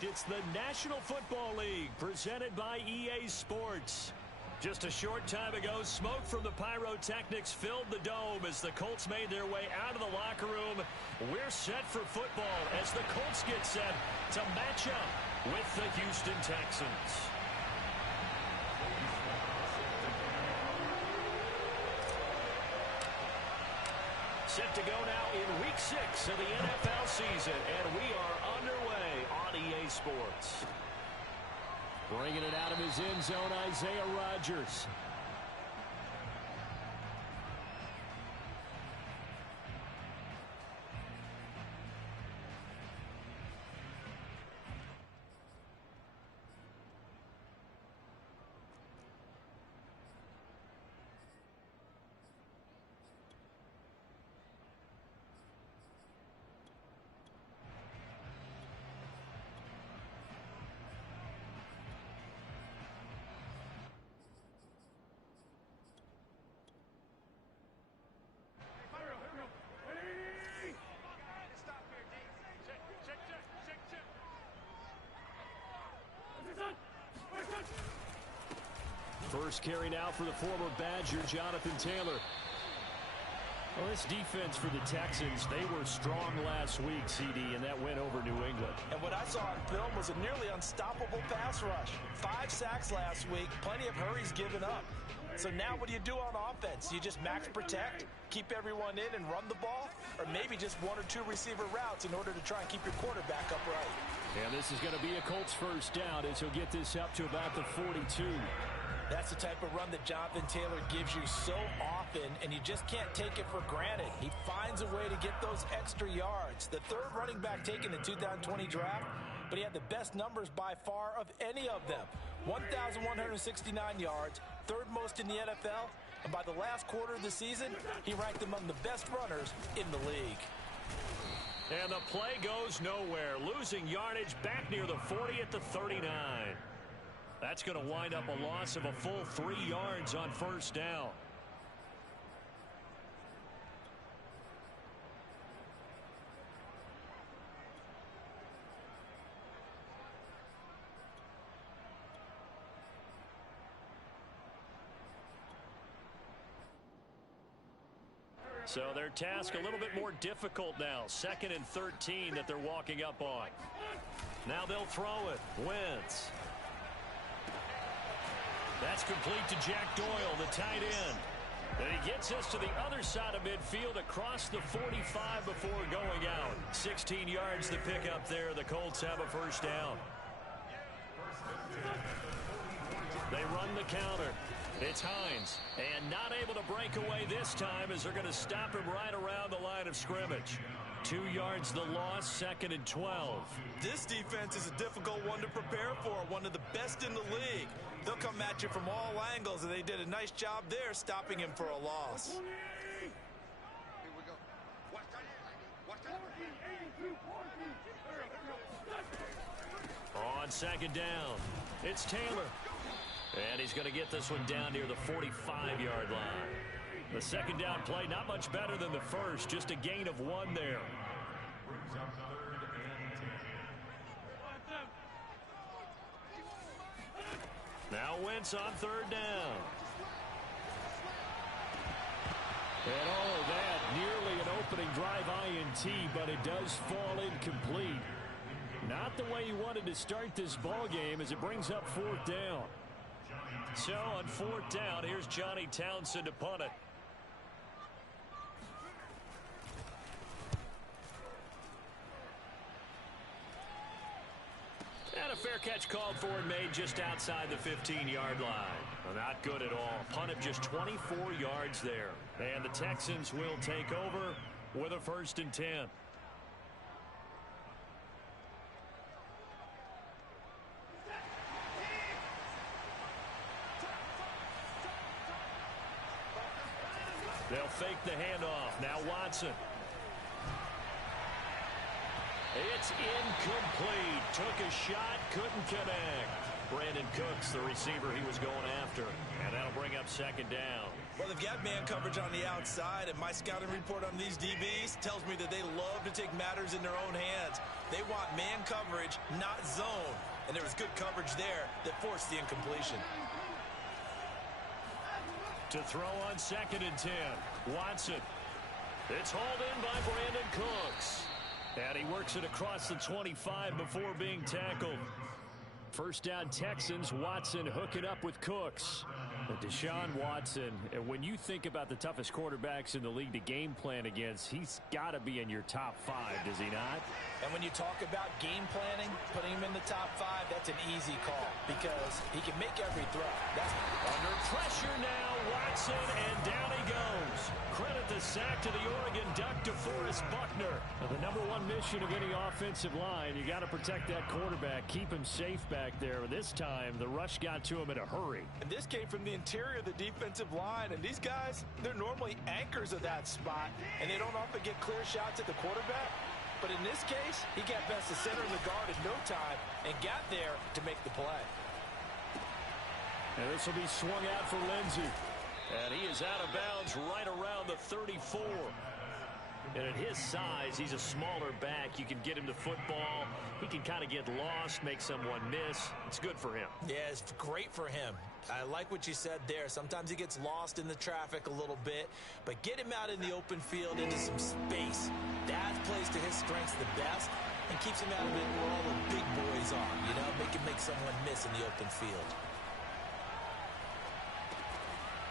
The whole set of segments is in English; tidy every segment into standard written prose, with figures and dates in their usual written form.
correct. It's the National Football League presented by EA Sports. Just a short time ago, smoke from the pyrotechnics filled the dome as the Colts made their way out of the locker room. We're set for football as the Colts get set to match up with the Houston Texans. Set to go now in Week 6 of the NFL season, and we are underway on EA Sports. Bringing it out of his end zone, Isaiah Rodgers. First carry now for the former Badger, Jonathan Taylor. Well, this defense for the Texans, they were strong last week, CD, and that went over New England. And what I saw on film was a nearly unstoppable pass rush. 5 sacks last week, plenty of hurries given up. So now what do you do on offense? You just max protect, keep everyone in and run the ball, or maybe just 1 or 2 receiver routes in order to try and keep your quarterback upright. And this is going to be a Colts first down as he'll get this up to about the 42. That's the type of run that Jonathan Taylor gives you so often, and you just can't take it for granted. He finds a way to get those extra yards. The 3rd running back taken in the 2020 draft, but he had the best numbers by far of any of them. 1,169 yards, 3rd most in the NFL, and by the last quarter of the season, he ranked among the best runners in the league. And the play goes nowhere, losing yardage back near the 40 at the 39. That's going to wind up a loss of a full 3 yards on first down. So their task a little bit more difficult now. 2nd and 13 that they're walking up on. Now they'll throw it. Wentz. That's complete to Jack Doyle, the tight end. And he gets us to the other side of midfield across the 45 before going out. 16 yards to pick up there. The Colts have a first down. They run the counter. It's Hines. And not able to break away this time as they're going to stop him right around the line of scrimmage. 2 yards the loss, 2nd and 12. This defense is a difficult one to prepare for, one of the best in the league. They'll come at you from all angles, and they did a nice job there stopping him for a loss. Here we go. On 2nd down, it's Taylor. And he's going to get this one down near the 45-yard line. The 2nd down play, not much better than the first, just a gain of 1 there. Now Wentz on 3rd down. And all of that, nearly an opening drive INT, but it does fall incomplete. Not the way you wanted to start this ball game as it brings up 4th down. So on 4th down, here's Johnny Townsend to punt it. And a fair catch called for and made just outside the 15-yard line. Well, not good at all. Punt of just 24 yards there. And the Texans will take over with a 1st and 10. They'll fake the handoff. Now Watson. It's incomplete. Took a shot, couldn't connect. Brandon Cooks, the receiver he was going after. And that'll bring up second down. Well, they've got man coverage on the outside, and my scouting report on these DBs tells me that they love to take matters in their own hands. They want man coverage, not zone. And there was good coverage there that forced the incompletion. To throw on 2nd and 10. Watson. It's hauled in by Brandon Cooks. And he works it across the 25 before being tackled. First down Texans. Watson hook it up with Cooks. Deshaun Watson, and when you think about the toughest quarterbacks in the league to game plan against, he's got to be in your top 5, does he not? And when you talk about game planning, putting him in the top 5, that's an easy call because he can make every throw. That's under pressure now, Watson, and down he goes. Credit the sack to the Oregon Duck, DeForest Buckner. The number 1 mission of any offensive line, you got to protect that quarterback, keep him safe back there. This time, the rush got to him in a hurry. And this came from the interior of the defensive line, and these guys, they're normally anchors of that spot, and they don't often get clear shots at the quarterback. But in this case, he got past the center of the guard in no time and got there to make the play. And this will be swung out for Lindsey. And he is out of bounds right around the 34. And at his size, he's a smaller back. You can get him to football. He can kind of get lost, make someone miss. It's good for him. Yeah, it's great for him. I like what you said there. Sometimes he gets lost in the traffic a little bit, but get him out in the open field into some space. That plays to his strengths the best and keeps him out of it where all the big boys are, you know, make someone miss in the open field.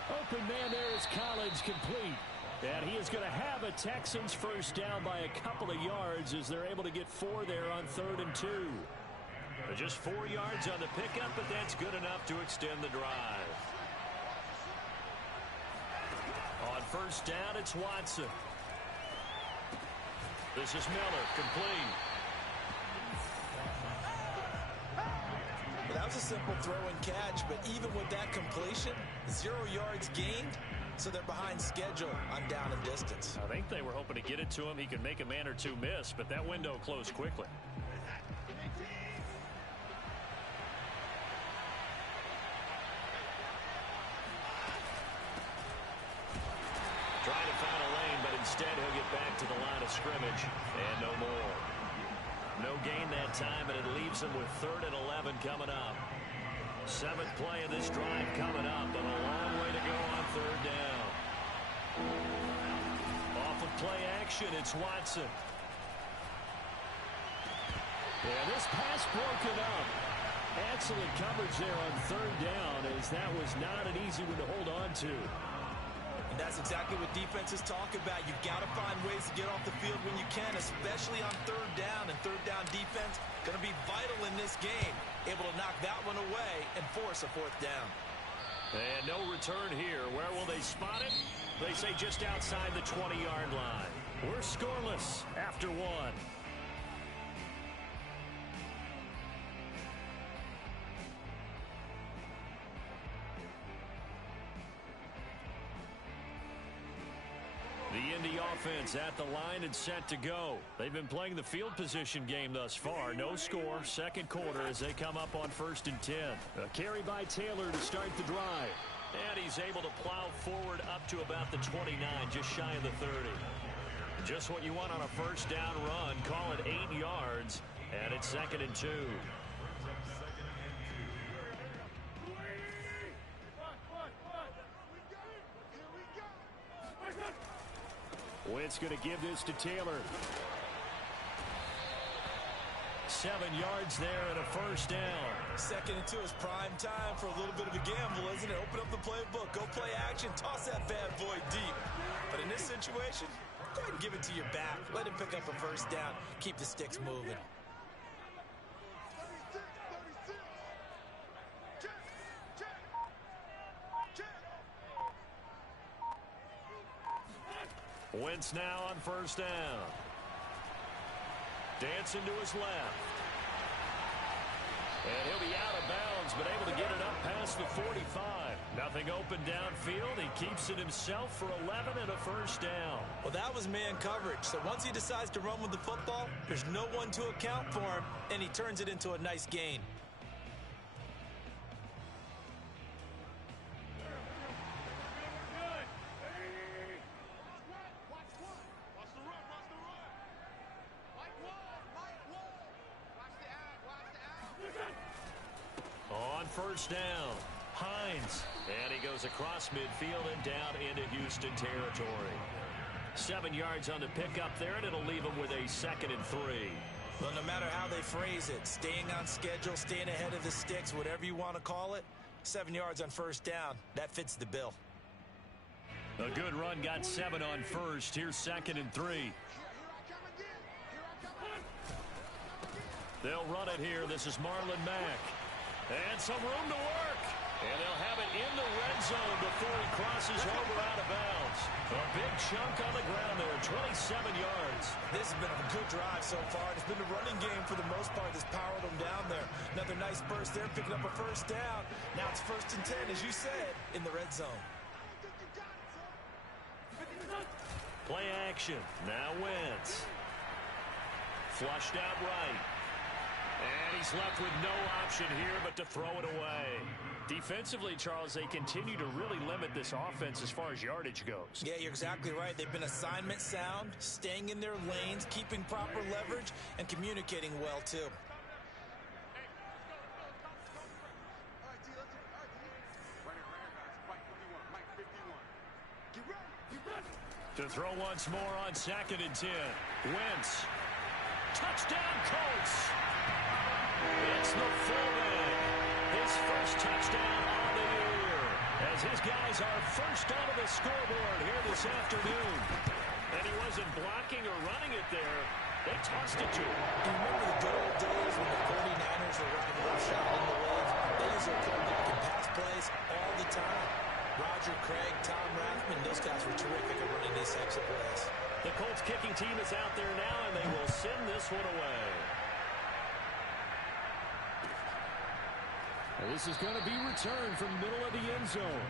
Open man there is Collins complete. And he is going to have a Texans first down by a couple of yards as they're able to get 4 there on 3rd and 2. Just 4 yards on the pickup, but that's good enough to extend the drive. On first down, it's Watson. This is Miller, complete. Well, that was a simple throw and catch, but even with that completion, 0 yards gained, so they're behind schedule on down and distance. I think they were hoping to get it to him. He could make a man or two miss, but that window closed quickly. Trying to find a lane, but instead he'll get back to the line of scrimmage, and no more. No gain that time, and it leaves him with 3rd and 11 coming up. 7th play of this drive coming up, but a long way to go on 3rd down. Off of play action, it's Watson. Yeah, this pass broken up. Excellent coverage there on 3rd down, as that was not an easy one to hold on to. And that's exactly what defenses talk about. You've got to find ways to get off the field when you can, especially on 3rd down. And 3rd down defense going to be vital in this game. Able to knock that one away and force a 4th down. And no return here. Where will they spot it? They say just outside the 20-yard line. We're scoreless after 1. The Indy offense at the line and set to go. They've been playing the field position game thus far. No score, 2nd quarter as they come up on 1st and 10. A carry by Taylor to start the drive. And he's able to plow forward up to about the 29, just shy of the 30. Just what you want on a first down run. Call it 8 yards, and it's 2nd and 2. Wentz going to give this to Taylor. 7 yards there and a first down. 2nd and 2 is prime time for a little bit of a gamble, isn't it? Open up the playbook, go play action, toss that bad boy deep. But in this situation, go ahead and give it to your back. Let him pick up a first down. Keep the sticks moving. Wentz now on first down. Dancing to his left. And he'll be out of bounds, but able to get it up past the 45. Nothing open downfield. He keeps it himself for 11 and a first down. Well, that was man coverage. So once he decides to run with the football, there's no one to account for him, and he turns it into a nice gain. first down. Hines. And he goes across midfield and down into Houston territory. 7 yards on the pickup there, and it'll leave him with a 2nd and 3. Well, no matter how they phrase it, staying on schedule, staying ahead of the sticks, whatever you want to call it, 7 yards on first down, that fits the bill. A good run got 7 on first. Here's 2nd and 3. They'll run it here. This is Marlon Mack. And some room to work. And they'll have it in the red zone before he crosses over out of bounds. A big chunk on the ground there, 27 yards. This has been a good drive so far. It's been the running game for the most part that's powered them down there. Another nice burst there, picking up a first down. Now it's 1st and 10, as you said, in the red zone. Play action. Now Wentz. Flushed out right. And he's left with no option here but to throw it away. Defensively, Charles, they continue to really limit this offense as far as yardage goes. Yeah, you're exactly right. They've been assignment sound, staying in their lanes, keeping proper leverage, and communicating well, too. To throw once more on 2nd and 10. Wentz. Touchdown, Colts. It's the fullback. His first touchdown on the year. As his guys are first onto the scoreboard here this afternoon. And he wasn't blocking or running it there. They tossed it to him. Do you remember the good old days when the 49ers were running a little shot in the wave? They used their pullback and pass plays all the time. Roger Craig, Tom Rathman, those guys were terrific at running these types of plays. The Colts kicking team is out there now, and they will send this one away. And this is going to be returned from the middle of the end zone.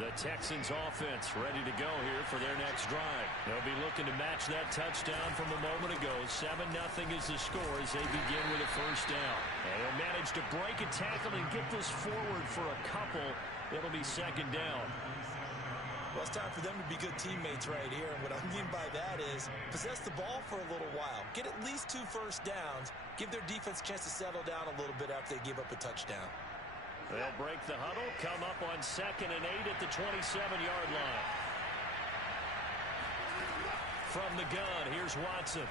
The Texans offense ready to go here for their next drive. They'll be looking to match that touchdown from a moment ago. 7-0 is the score as they begin with a first down. And they'll manage to break a tackle and get this forward for a couple. It'll be 2nd down. Well, it's time for them to be good teammates right here. And what I mean by that is possess the ball for a little while. Get at least 2 first downs. Give their defense a chance to settle down a little bit after they give up a touchdown. They'll break the huddle, come up on 2nd and 8 at the 27-yard line. From the gun, here's Watson.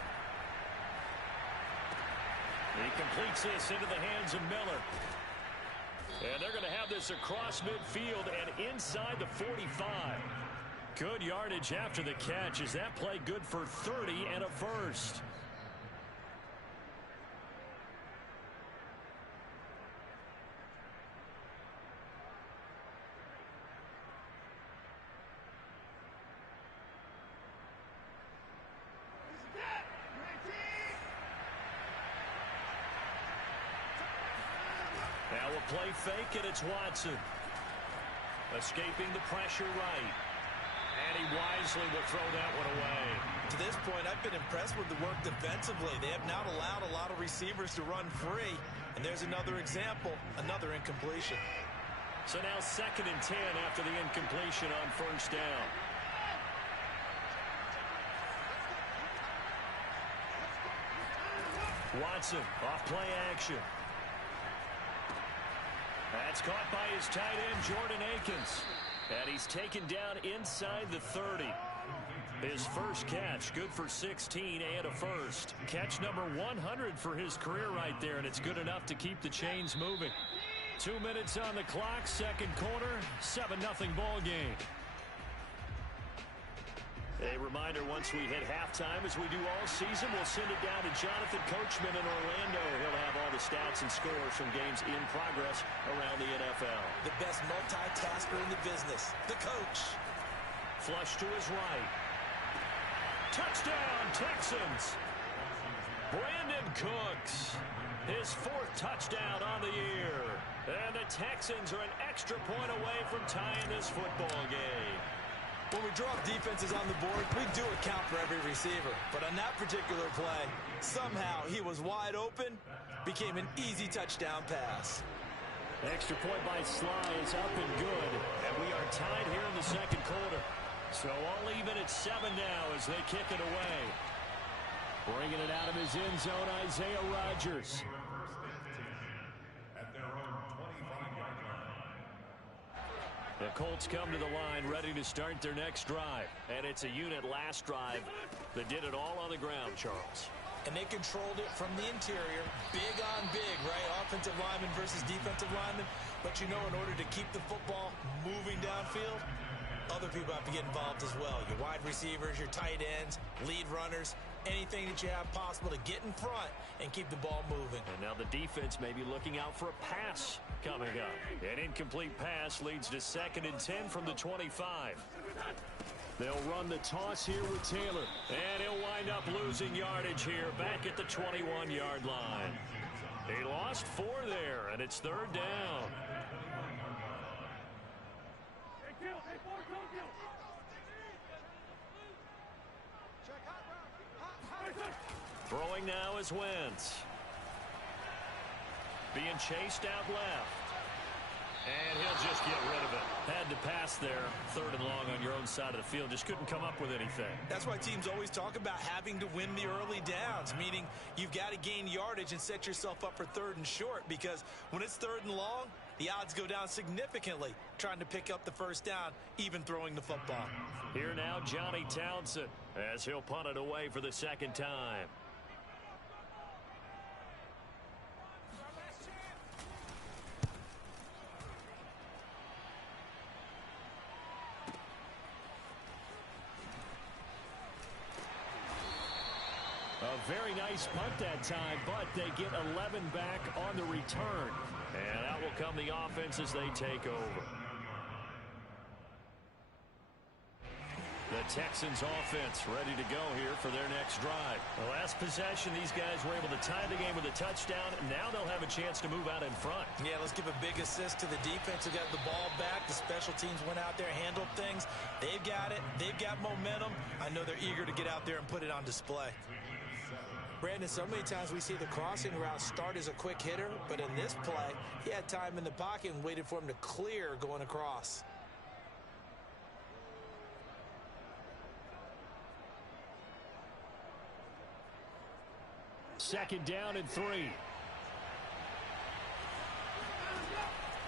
He completes this into the hands of Miller. And they're going to have this across midfield and inside the 45. Good yardage after the catch. Is that play good for 30 and a first? Now a play fake, and it's Watson. Escaping the pressure right. And he wisely will throw that one away. To this point, I've been impressed with the work defensively. They have not allowed a lot of receivers to run free. And there's another example, another incompletion. So now 2nd and 10 after the incompletion on first down. Watson off play action. That's caught by his tight end, Jordan Akins. And he's taken down inside the 30. His first catch, good for 16 and a first. Catch number 100 for his career right there, and it's good enough to keep the chains moving. 2 minutes on the clock, 2nd quarter, 7-0 ball game. A reminder, once we hit halftime, as we do all season, we'll send it down to Jonathan Coachman in Orlando. He'll have all the stats and scores from games in progress around the NFL. The best multitasker in the business, the coach. Flush to his right. Touchdown, Texans. Brandon Cooks. His 4th touchdown on the year. And the Texans are an extra point away from tying this football game. When we draw defenses on the board, we do account for every receiver. But on that particular play, somehow he was wide open, became an easy touchdown pass. Extra point by Sly is up and good. And we are tied here in the second quarter. So all even at 7 now as they kick it away. Bringing it out of his end zone, Isaiah Rodgers. The Colts come to the line ready to start their next drive. And it's a unit last drive that did it all on the ground, Charles. And they controlled it from the interior. Big on big, right? Offensive lineman versus defensive lineman. But you know, in order to keep the football moving downfield, other people have to get involved as well. Your wide receivers, your tight ends, lead runners, anything that you have possible to get in front and keep the ball moving. And now the defense may be looking out for a pass coming up. An incomplete pass leads to 2nd and 10 from the 25. They'll run the toss here with Taylor. And he'll wind up losing yardage here back at the 21-yard line. He lost 4 there, and it's 3rd down. Throwing now is Wentz. Being chased out left. And he'll just get rid of it. Had to pass there. 3rd and long on your own side of the field. Just couldn't come up with anything. That's why teams always talk about having to win the early downs, meaning you've got to gain yardage and set yourself up for 3rd and short, because when it's 3rd and long, the odds go down significantly trying to pick up the 1st down, even throwing the football. Here now, Johnny Townsend, as he'll punt it away for the 2nd time. A very nice punt that time, but they get 11 back on the return. And out will come the offense as they take over. The Texans offense ready to go here for their next drive. The last possession, these guys were able to tie the game with a touchdown. Now they'll have a chance to move out in front. Yeah, let's give a big assist to the defense who got the ball back. The special teams went out there, handled things. They've got it. They've got momentum. I know they're eager to get out there and put it on display. Brandon, so many times we see the crossing route start as a quick hitter, but in this play, he had time in the pocket and waited for him to clear going across. Second down and 3.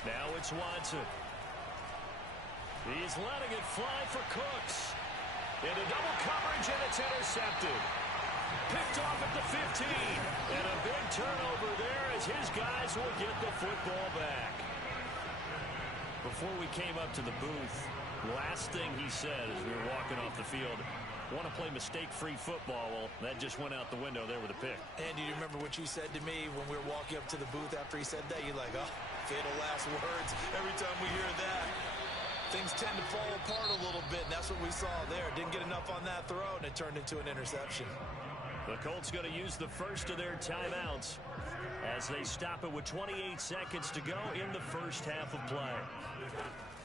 Now it's Watson. He's letting it fly for Cooks. Into double coverage, and it's intercepted. Picked off at the 15. And a big turnover there as his guys will get the football back. Before we came up to the booth, last thing he said as we were walking off the field, want to play mistake-free football. Well, that just went out the window there with a pick. And do you remember what you said to me when we were walking up to the booth after he said that? You're like, oh, fatal last words. Every time we hear that, things tend to fall apart a little bit, and that's what we saw there. Didn't get enough on that throw, and it turned into an interception. The Colts going to use the first of their timeouts as they stop it with 28 seconds to go in the first half of play.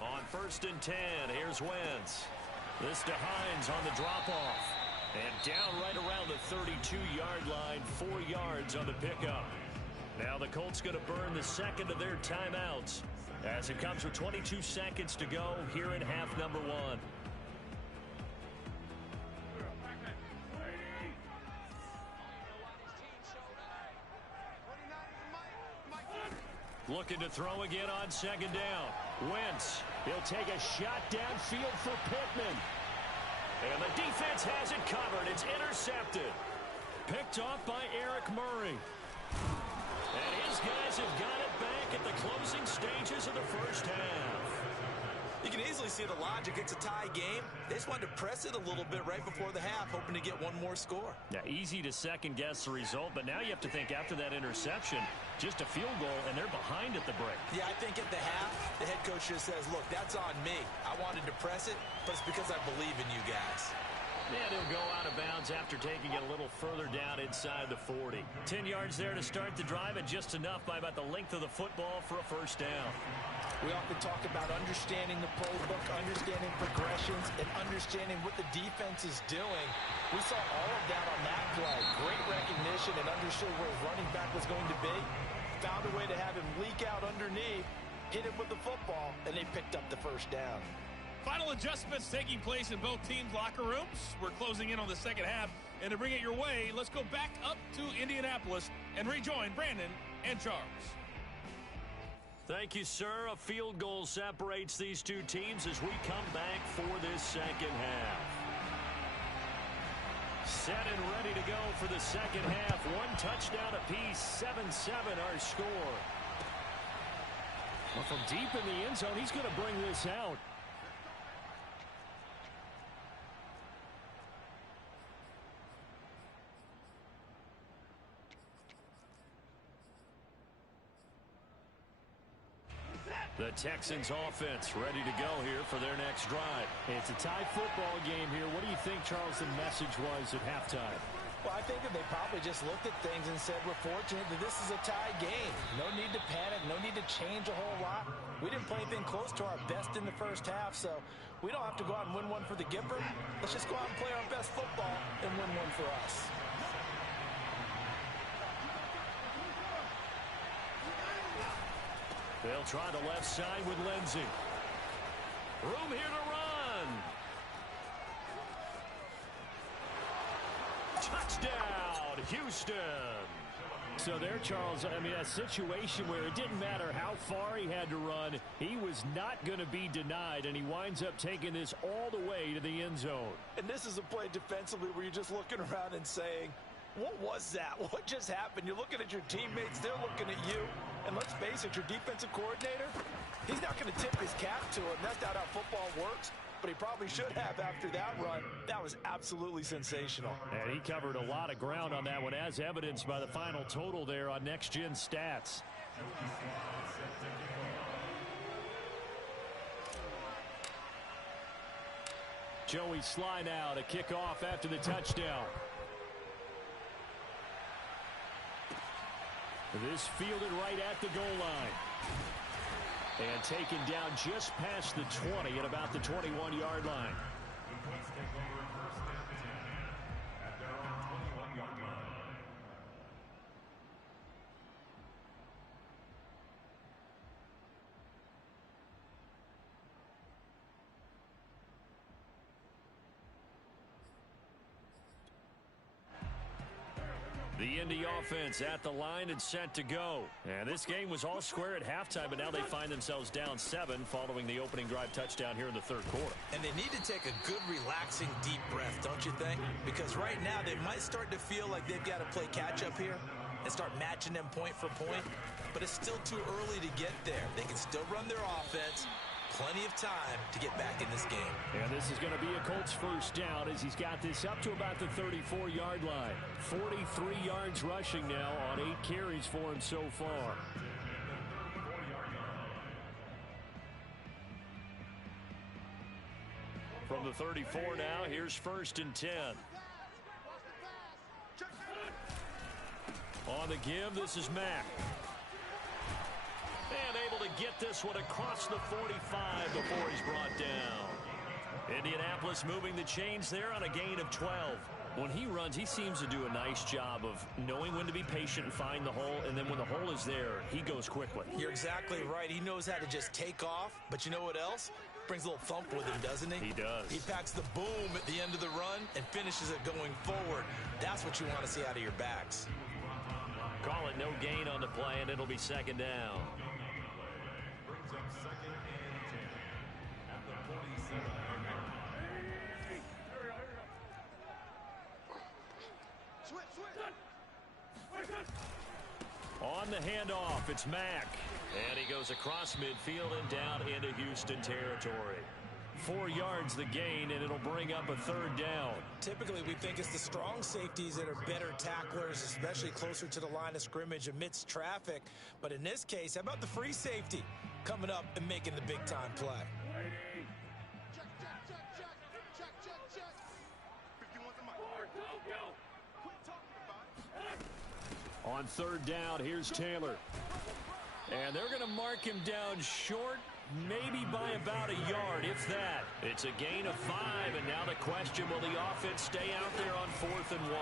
On 1st and 10, here's Wentz. This to Hines on the drop-off. And down right around the 32-yard line, 4 yards on the pickup. Now the Colts going to burn the second of their timeouts as it comes with 22 seconds to go here in half number 1. Looking to throw again on 2nd down. Wentz, he'll take a shot downfield for Pittman. And the defense has it covered. It's intercepted. Picked off by Eric Murray. And his guys have got it back at the closing stages of the first half. You can easily see the logic. It's a tie game. They just wanted to press it a little bit right before the half, hoping to get one more score. Yeah, easy to second-guess the result, but now you have to think after that interception, just a field goal, and they're behind at the break. Yeah, I think at the half, the head coach just says, look, that's on me. I wanted to press it, but it's because I believe in you guys. And he'll go out of bounds after taking it a little further down inside the 40. 10 yards there to start the drive, and just enough by about the length of the football for a first down. We often talk about understanding the playbook, understanding progressions, and understanding what the defense is doing. We saw all of that on that play. Great recognition and understood where his running back was going to be. Found a way to have him leak out underneath, hit him with the football, and they picked up the first down. Final adjustments taking place in both teams' locker rooms. We're closing in on the second half. And to bring it your way, let's go back up to Indianapolis and rejoin Brandon and Charles. Thank you, sir. A field goal separates these two teams as we come back for this second half. Set and ready to go for the second half. One touchdown apiece, 7-7 our score. Well, from deep in the end zone, he's going to bring this out. The Texans offense ready to go here for their next drive. It's a tie football game here. What do you think, Charles, the message was at halftime? Well, I think that they probably just looked at things and said, we're fortunate that this is a tie game. No need to panic, no need to change a whole lot. We didn't play anything close to our best in the first half, so we don't have to go out and win one for the Gipper. Let's just go out and play our best football and win one for us. They'll try the left side with Lindsey. Room here to run. Touchdown, Houston. So there, Charles, I mean, a situation where it didn't matter how far he had to run, he was not going to be denied, and he winds up taking this all the way to the end zone. And this is a play defensively where you're just looking around and saying, what was that? What just happened? You're looking at your teammates, they're looking at you. And let's face it, your defensive coordinator, he's not going to tip his cap to him. That's not how football works, but he probably should have after that run. That was absolutely sensational. And he covered a lot of ground on that one, as evidenced by the final total there on Next Gen Stats. Joey Sly now to kick off after the touchdown. This fielded right at the goal line. And taken down just past the 20 at about the 21-yard line. The Indy offense at the line and set to go. And this game was all square at halftime, but now they find themselves down 7 following the opening drive touchdown here in the third quarter. And they need to take a good, relaxing, deep breath, don't you think? Because right now they might start to feel like they've got to play catch-up here and start matching them point for point. But it's still too early to get there. They can still run their offense. Plenty of time to get back in this game. And this is going to be a Colts first down as he's got this up to about the 34-yard line. 43 yards rushing now on 8 carries for him so far. From the 34 now, here's 1st and 10. On the give, this is Mack. And able to get this one across the 45 before he's brought down. Indianapolis moving the chains there on a gain of 12. When he runs, he seems to do a nice job of knowing when to be patient and find the hole, and then when the hole is there, he goes quickly. You're exactly right. He knows how to just take off, but you know what else? Brings a little thump with him, doesn't he? He does. He packs the boom at the end of the run and finishes it going forward. That's what you want to see out of your backs. Call it no gain on the play, and it'll be 2nd down. On the handoff, it's Mack. And he goes across midfield and down into Houston territory. 4 yards the gain, and it'll bring up a 3rd down. Typically, we think it's the strong safeties that are better tacklers, especially closer to the line of scrimmage amidst traffic. But in this case, how about the free safety coming up and making the big-time play? On third down, here's Taylor. And they're going to mark him down short, maybe by about a yard, if that. It's a gain of 5, and now the question, will the offense stay out there on 4th and 1?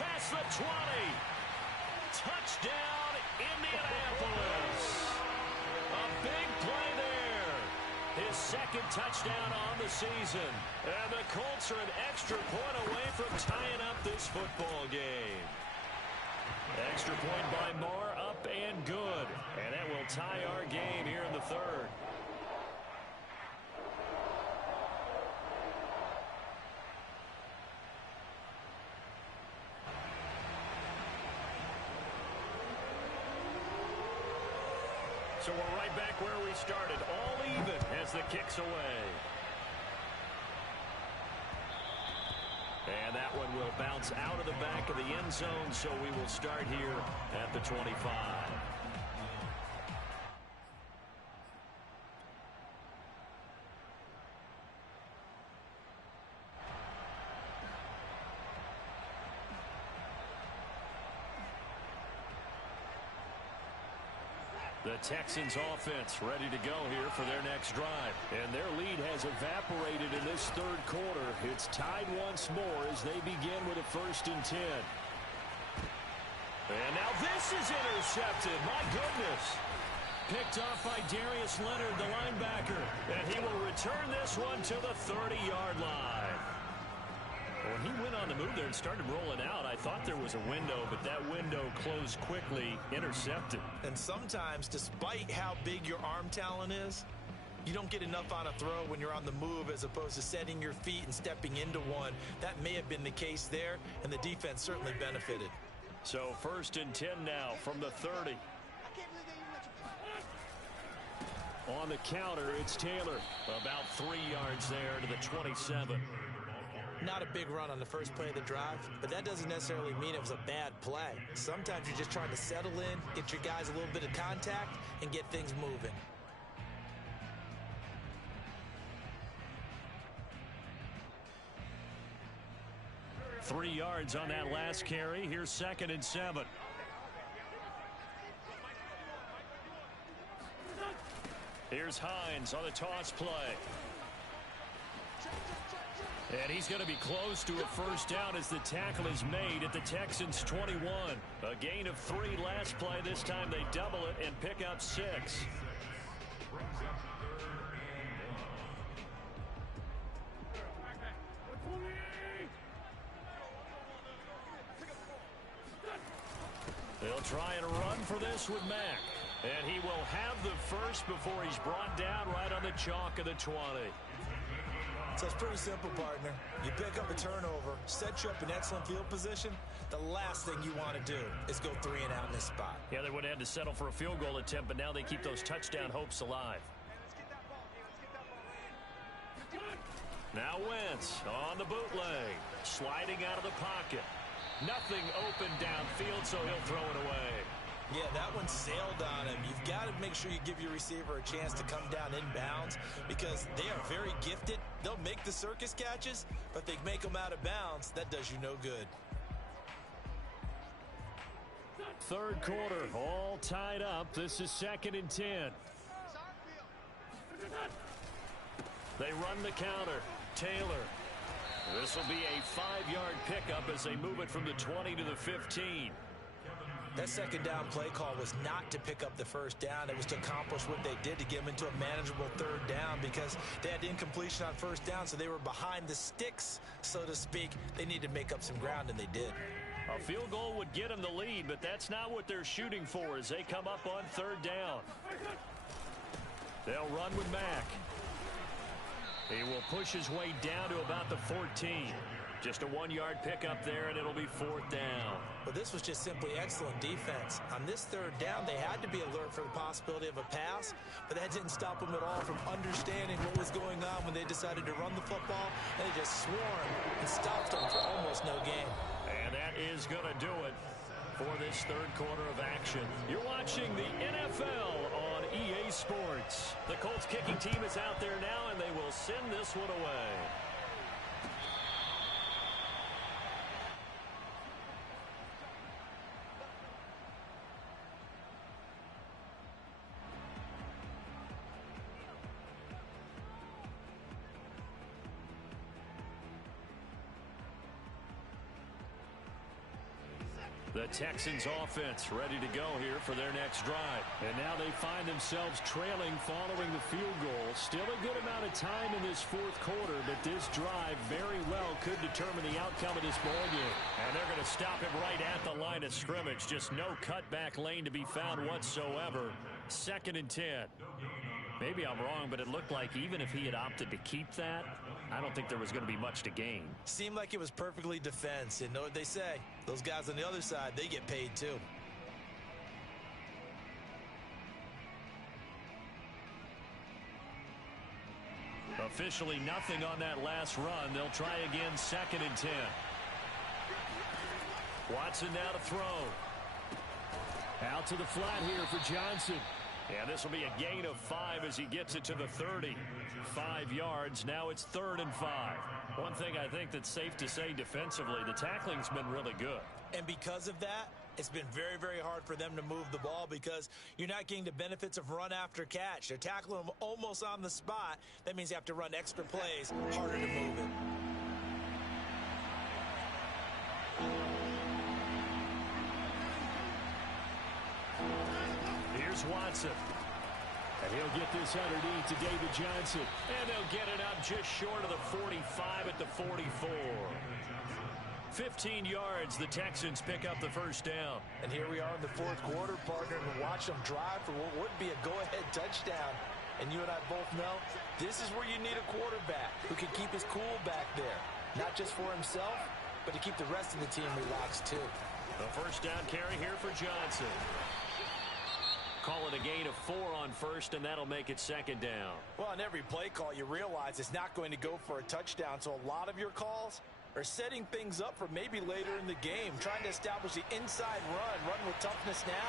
Past the 20. Touchdown, Indianapolis. A big play there. His second touchdown on the season. And the Colts are an extra point away from tying up this football game. Extra point by Moore, up and good. And that will tie our game here in the third. So we're right back where we started, all even as the kick's away. And that one will bounce out of the back of the end zone, so we will start here at the 25. The Texans offense ready to go here for their next drive. And their lead has evaporated in this third quarter. It's tied once more as they begin with a 1st and 10. And now this is intercepted. My goodness. Picked off by Darius Leonard, the linebacker. And he will return this one to the 30-yard line. When he went on the move there and started rolling out, I thought there was a window, but that window closed quickly, intercepted. And sometimes, despite how big your arm talent is, you don't get enough on a throw when you're on the move as opposed to setting your feet and stepping into one. That may have been the case there, and the defense certainly benefited. So 1st and 10 now from the 30. On the counter, it's Taylor. About 3 yards there to the 27. Not a big run on the first play of the drive, but that doesn't necessarily mean it was a bad play. Sometimes you're just trying to settle in, get your guys a little bit of contact, and get things moving. Three yards on that last carry. Here's 2nd and 7. Here's Hines on the toss play. And he's going to be close to a 1st down as the tackle is made at the Texans' 21. A gain of 3 last play. This time they double it and pick up 6. They'll try and run for this with Mack. And he will have the first before he's brought down right on the chalk of the 20. So it's pretty simple, partner. You pick up a turnover, set you up in excellent field position. The last thing you want to do is go 3 and out in this spot. Yeah, they would have had to settle for a field goal attempt, but now they keep those touchdown hopes alive. Now Wentz on the bootleg, sliding out of the pocket. Nothing open downfield, so he'll throw it away. Yeah, that one sailed on him. You've got to make sure you give your receiver a chance to come down inbounds because they are very gifted. They'll make the circus catches, but if they make them out of bounds, that does you no good. Third quarter, all tied up. This is 2nd and 10. They run the counter. Taylor. This will be a 5-yard pickup as they move it from the 20 to the 15. That 2nd down play call was not to pick up the 1st down. It was to accomplish what they did to get them into a manageable 3rd down because they had incompletion on 1st down, so they were behind the sticks, so to speak. They needed to make up some ground, and they did. A field goal would get them the lead, but that's not what they're shooting for as they come up on 3rd down. They'll run with Mack. He will push his way down to about the 14. Just a 1-yard pickup there, and it'll be 4th down. Well, this was just simply excellent defense. On this 3rd down, they had to be alert for the possibility of a pass, but that didn't stop them at all from understanding what was going on when they decided to run the football, and they just swarmed and stopped them for almost no gain. And that is going to do it for this 3rd quarter of action. You're watching the NFL on EA Sports. The Colts kicking team is out there now, and they will send this one away. The Texans offense ready to go here for their next drive. And now they find themselves trailing following the field goal. Still a good amount of time in this fourth quarter, but this drive very well could determine the outcome of this ball game. And they're going to stop it right at the line of scrimmage. Just no cutback lane to be found whatsoever. 2nd and 10. Maybe I'm wrong, but it looked like even if he had opted to keep that, I don't think there was going to be much to gain. Seemed like it was perfectly defense. And know what they say? Those guys on the other side, they get paid too. Officially nothing on that last run. They'll try again 2nd and 10. Watson now to throw. Out to the flat here for Johnson. And this will be a gain of 5 as he gets it to the 30. 5 yards. Now it's 3rd and 5. One thing I think that's safe to say defensively, the tackling's been really good. And because of that, it's been very, very hard for them to move the ball because you're not getting the benefits of run after catch. They're tackling them almost on the spot. That means you have to run extra plays, harder to move it. Here's Watson. And he'll get this underneath to David Johnson. And they'll get it up just short of the 45 at the 44. 15 yards, the Texans pick up the first down. And here we are in the fourth quarter, partner, and watch them drive for what would be a go-ahead touchdown. And you and I both know this is where you need a quarterback who can keep his cool back there. Not just for himself, but to keep the rest of the team relaxed too. The first down carry here for Johnson. Call it a gain of 4 on first, and that'll make it 2nd down. Well, on every play call, you realize it's not going to go for a touchdown, so a lot of your calls are setting things up for maybe later in the game, trying to establish the inside run with toughness now,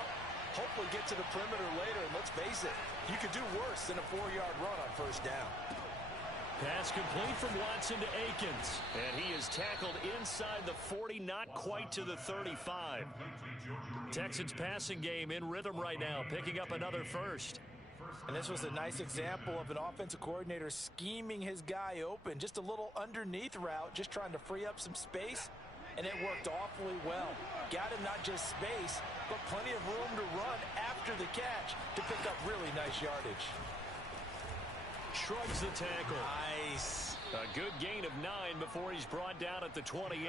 hopefully get to the perimeter later, and let's face it, you could do worse than a 4-yard run on first down. Pass complete from Watson to Akins, and he is tackled inside the 40, not quite to the 35. Texans passing game in rhythm right now, picking up another first. And this was a nice example of an offensive coordinator scheming his guy open. Just a little underneath route, just trying to free up some space, and it worked awfully well. Got him not just space, but plenty of room to run after the catch to pick up really nice yardage. Shrugs the tackle. Nice. A good gain of 9 before he's brought down at the 28.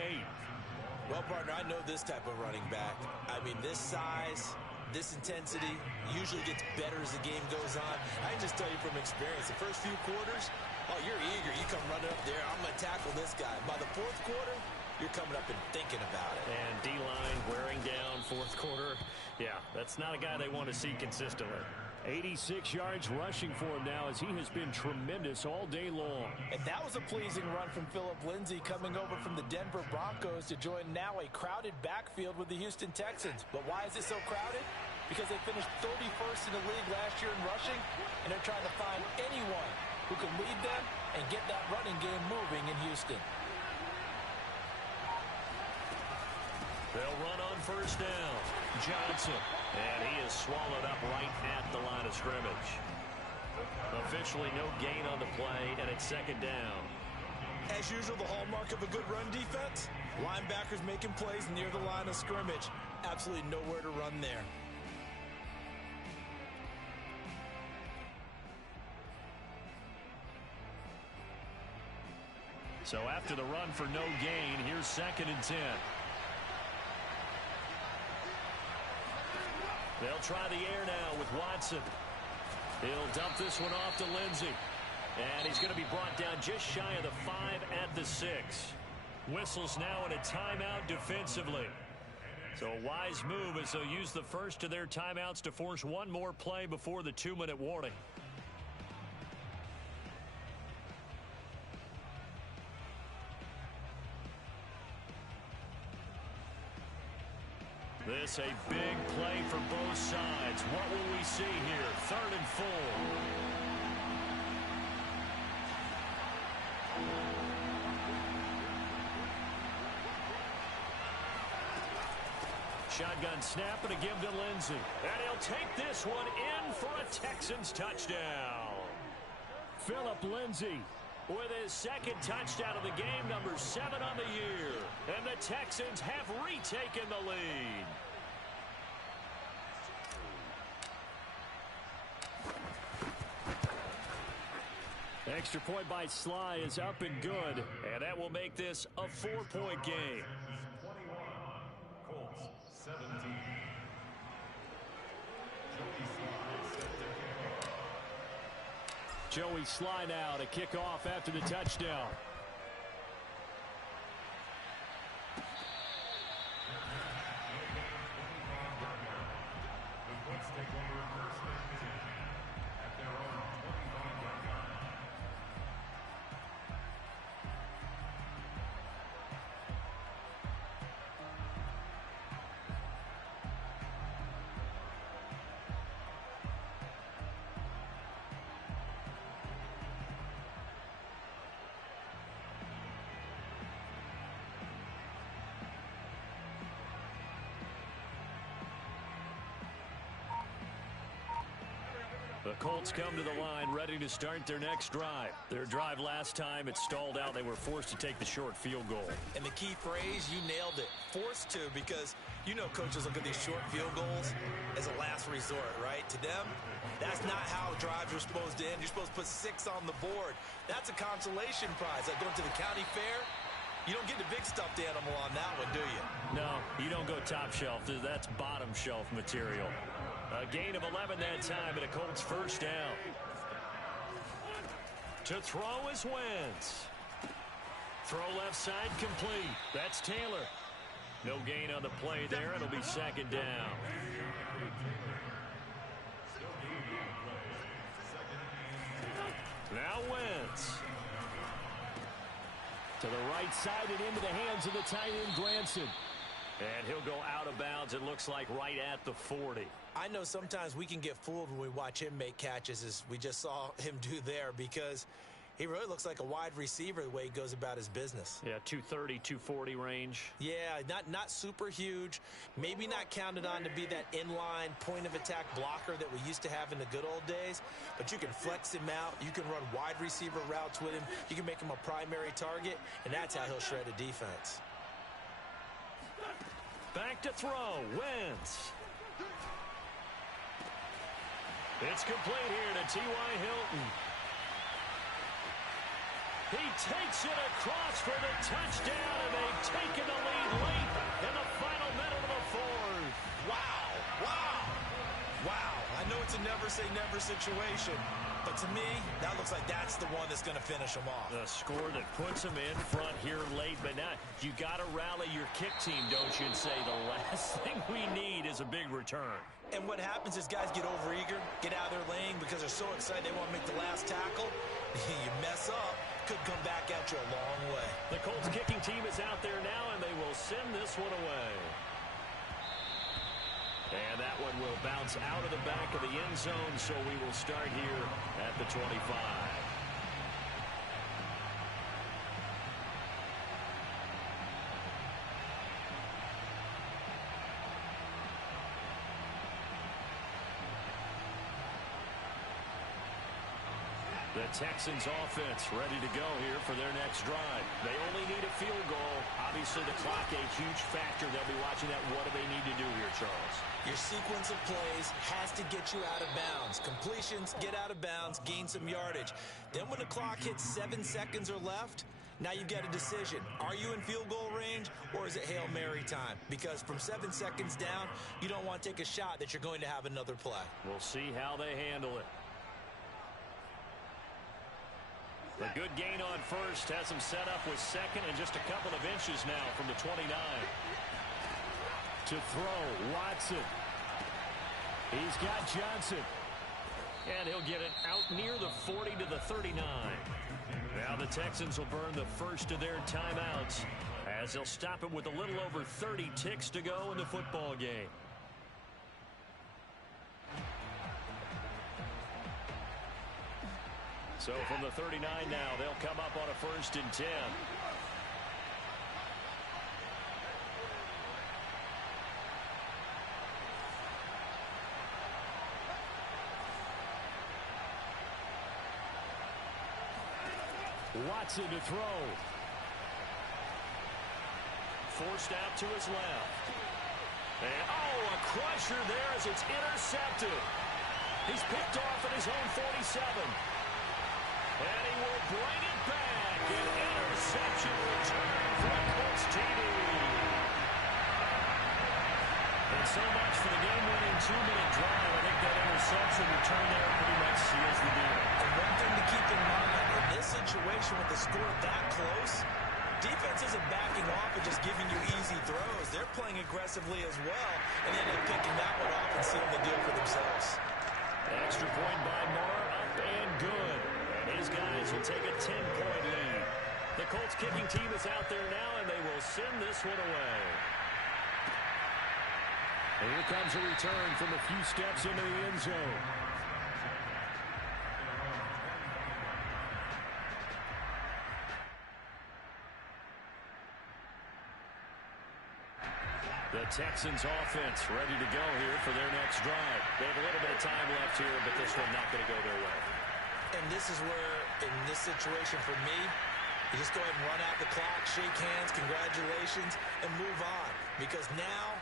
Well, partner, I know this type of running back. I mean, this size, this intensity usually gets better as the game goes on. I can just tell you from experience, the first few quarters, oh, you're eager. You come running up there, I'm going to tackle this guy. By the fourth quarter, you're coming up and thinking about it. And D-line wearing down fourth quarter. Yeah, that's not a guy they want to see consistently. 86 yards rushing for him now as he has been tremendous all day long. And that was a pleasing run from Phillip Lindsay coming over from the Denver Broncos to join now a crowded backfield with the Houston Texans. But why is it so crowded? Because they finished 31st in the league last year in rushing, and they're trying to find anyone who can lead them and get that running game moving in Houston. They'll run on first down. Johnson. And he is swallowed up right at the line of scrimmage. Officially no gain on the play, and it's 2nd down. As usual, the hallmark of a good run defense, linebackers making plays near the line of scrimmage. Absolutely nowhere to run there. So after the run for no gain, here's 2nd and 10. They'll try the air now with Watson. He'll dump this one off to Lindsay. And he's going to be brought down just shy of the 5 at the 6. Whistles now in a timeout defensively. So a wise move as they'll use the first of their timeouts to force one more play before the 2-minute warning. This a big play for both sides. What will we see here? 3rd and 4. Shotgun snap and a give to Lindsay. And he'll take this one in for a Texans touchdown. Phillip Lindsay with his second touchdown of the game, number 7 on the year. And the Texans have retaken the lead. Extra point by Sly is up and good, and that will make this a 4-point game. 21, Colts 17. Joey Sly now to kick off after the touchdown. The Colts come to the line ready to start their next drive. Their drive last time, it stalled out. They were forced to take the short field goal. And the key phrase, you nailed it. Forced to, because you know coaches look at these short field goals as a last resort, right? To them, that's not how drives are supposed to end. You're supposed to put 6 on the board. That's a consolation prize. Like going to the county fair, you don't get the big stuffed animal on that one, do you? No, you don't go top shelf. That's bottom shelf material. A gain of 11 that time, and a Colts first down. To throw is Wentz. Throw left side complete. That's Taylor. No gain on the play there. It'll be second down. Now Wentz. To the right side and into the hands of the tight end, Granson. And he'll go out of bounds, it looks like, right at the 40. I know sometimes we can get fooled when we watch him make catches, as we just saw him do there, because he really looks like a wide receiver the way he goes about his business. Yeah, 230, 240 range. Yeah, not super huge. Maybe not counted on to be that inline point-of-attack blocker that we used to have in the good old days, but you can flex him out. You can run wide receiver routes with him. You can make him a primary target, and that's how he'll shred a defense. Back to throw, Wentz. It's complete here to T.Y. Hilton. He takes it across for the touchdown, and they've taken the lead late in the final minute of the fourth. Wow. I know it's a never-say-never situation, but to me, that looks like that's the one that's going to finish them off. The score that puts them in front here late, but now you got to rally your kick team, don't you, and say the last thing we need is a big return. And what happens is guys get overeager, get out of their lane because they're so excited they want to make the last tackle. You mess up, could come back at you a long way. The Colts kicking team is out there now, and they will send this one away. And that one will bounce out of the back of the end zone, so we will start here at the 25. The Texans offense ready to go here for their next drive. They only need a field goal. Obviously, the clock a huge factor. They'll be watching that. What do they need to do here, Charles? Your sequence of plays has to get you out of bounds. Completions, get out of bounds, gain some yardage. Then when the clock hits 7 seconds or left, now you've got a decision. Are you in field goal range, or is it Hail Mary time? Because from 7 seconds down, you don't want to take a shot that you're going to have another play. We'll see how they handle it. The good gain on first has him set up with second and just a couple of inches now from the 29. To throw, Watson. He's got Johnson. And he'll get it out near the 40 to the 39. Now the Texans will burn the first of their timeouts as they'll stop it with a little over 30 ticks to go in the football game. So from the 39 now, they'll come up on a 1st and 10. Watson to throw. Forced out to his left. And, a crusher there as it's intercepted. He's picked off at his own 47. And he will bring it back. An interception return for the Colts TD. And so much for the game-winning 2-minute drive. I think that interception return there pretty much seals the deal. And one thing to keep in mind, in this situation with the score that close, defense isn't backing off and just giving you easy throws. They're playing aggressively as well, and they end up picking that one off and sealing the deal for themselves. Extra point by Moore, up and good. And his guys will take a 10-point lead. The Colts kicking team is out there now, and they will send this one away. And here comes a return from a few steps into the end zone. The Texans offense ready to go here for their next drive. They have a little bit of time left here, but this one not going to go their way. And this is where, in this situation for me, you just go ahead and run out the clock, shake hands, congratulations, and move on. Because now,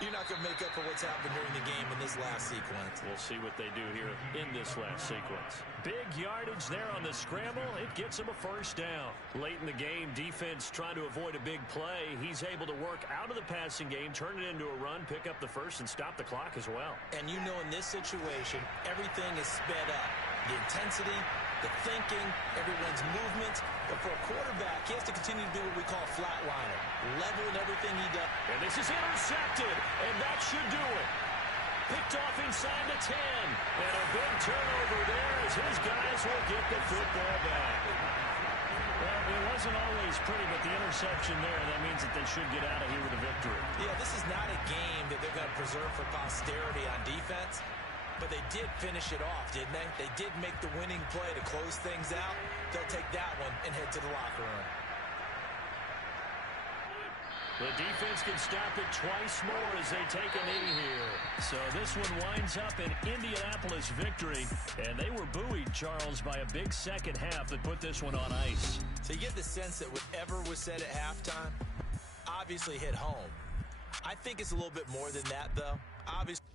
you're not going to make up for what's happened during the game in this last sequence. We'll see what they do here in this last sequence. Big yardage there on the scramble. It gets him a first down. Late in the game, defense trying to avoid a big play. He's able to work out of the passing game, turn it into a run, pick up the first, and stop the clock as well. And you know in this situation, everything is sped up. The intensity, the thinking, everyone's movement. But for a quarterback, he has to continue to do what we call a flatliner. Level in everything he does. And this is intercepted, and that should do it. Picked off inside the 10. And a big turnover there as his guys will get the football back. Well, it wasn't always pretty, but the interception there, that means that they should get out of here with a victory. Yeah, this is not a game that they're going to preserve for posterity on defense. But they did finish it off, didn't they? They did make the winning play to close things out. They'll take that one and head to the locker room. The defense can stop it twice more as they take a knee here. So this one winds up an Indianapolis victory. And they were buoyed, Charles, by a big second half that put this one on ice. So you get the sense that whatever was said at halftime obviously hit home. I think it's a little bit more than that, though. Obviously.